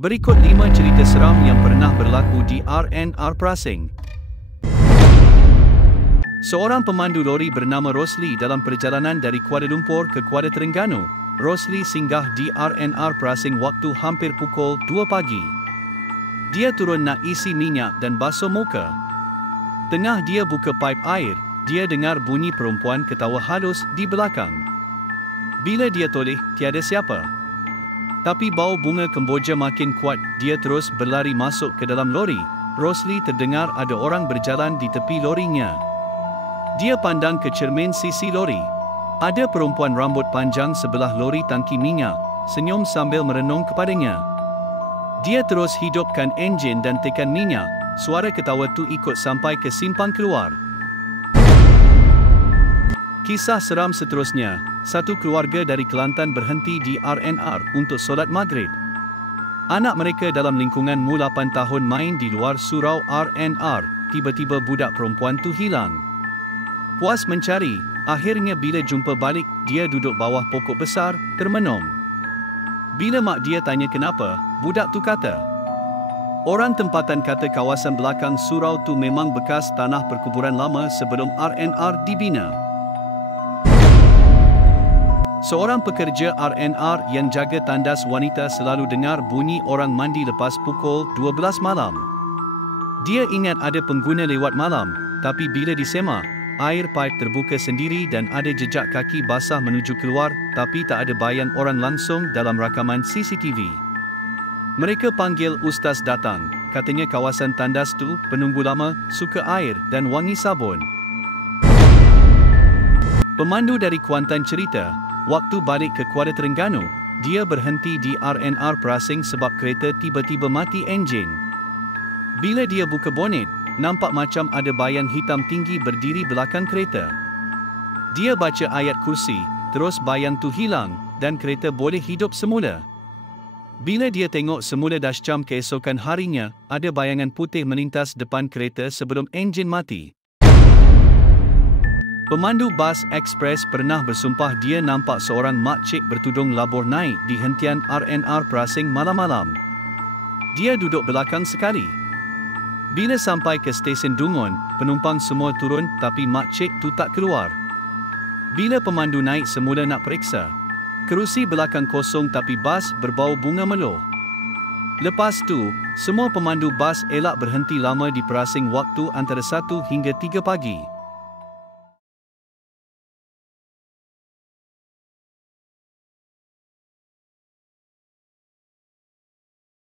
Berikut 5 cerita seram yang pernah berlaku di RNR Prasing. Seorang pemandu lori bernama Rosli dalam perjalanan dari Kuala Lumpur ke Kuala Terengganu. Rosli singgah di RNR Prasing waktu hampir pukul 2 pagi. Dia turun nak isi minyak dan basuh muka. Tengah dia buka paip air, dia dengar bunyi perempuan ketawa halus di belakang. Bila dia toleh, tiada siapa. Tapi bau bunga kemboja makin kuat, dia terus berlari masuk ke dalam lori. Rosli terdengar ada orang berjalan di tepi lorinya. Dia pandang ke cermin sisi lori. Ada perempuan rambut panjang sebelah lori tangki minyak, senyum sambil merenung kepadanya. Dia terus hidupkan enjin dan tekan minyak. Suara ketawa tu ikut sampai ke simpang keluar. Kisah seram seterusnya, satu keluarga dari Kelantan berhenti di RNR untuk solat maghrib. Anak mereka dalam lingkungan mu 8 tahun main di luar surau RNR, tiba-tiba budak perempuan tu hilang. Puas mencari, akhirnya bila jumpa balik, dia duduk bawah pokok besar, termenung. Bila mak dia tanya kenapa, budak tu kata, orang tempatan kata kawasan belakang surau tu memang bekas tanah perkuburan lama sebelum RNR dibina. Seorang pekerja RNR yang jaga tandas wanita selalu dengar bunyi orang mandi lepas pukul 12 malam. Dia ingat ada pengguna lewat malam, tapi bila disemak, air paip terbuka sendiri dan ada jejak kaki basah menuju keluar, tapi tak ada bayan orang langsung dalam rakaman CCTV. Mereka panggil ustaz datang, katanya kawasan tandas tu penunggu lama, suka air dan wangi sabun. Pemandu dari Kuantan cerita, waktu balik ke Kuala Terengganu, dia berhenti di RNR Prasing sebab kereta tiba-tiba mati enjin. Bila dia buka bonet, nampak macam ada bayan hitam tinggi berdiri belakang kereta. Dia baca ayat kursi, terus bayan tu hilang, dan kereta boleh hidup semula. Bila dia tengok semula dashcam keesokan harinya, ada bayangan putih melintas depan kereta sebelum enjin mati. Pemandu bas ekspres pernah bersumpah dia nampak seorang makcik bertudung labur naik di hentian RNR Prasing malam-malam. Dia duduk belakang sekali. Bila sampai ke stesen Dungun, penumpang semua turun tapi makcik tu tak keluar. Bila pemandu naik semula nak periksa, kerusi belakang kosong tapi bas berbau bunga meloh. Lepas tu, semua pemandu bas elak berhenti lama di Prasing waktu antara 1 hingga 3 pagi.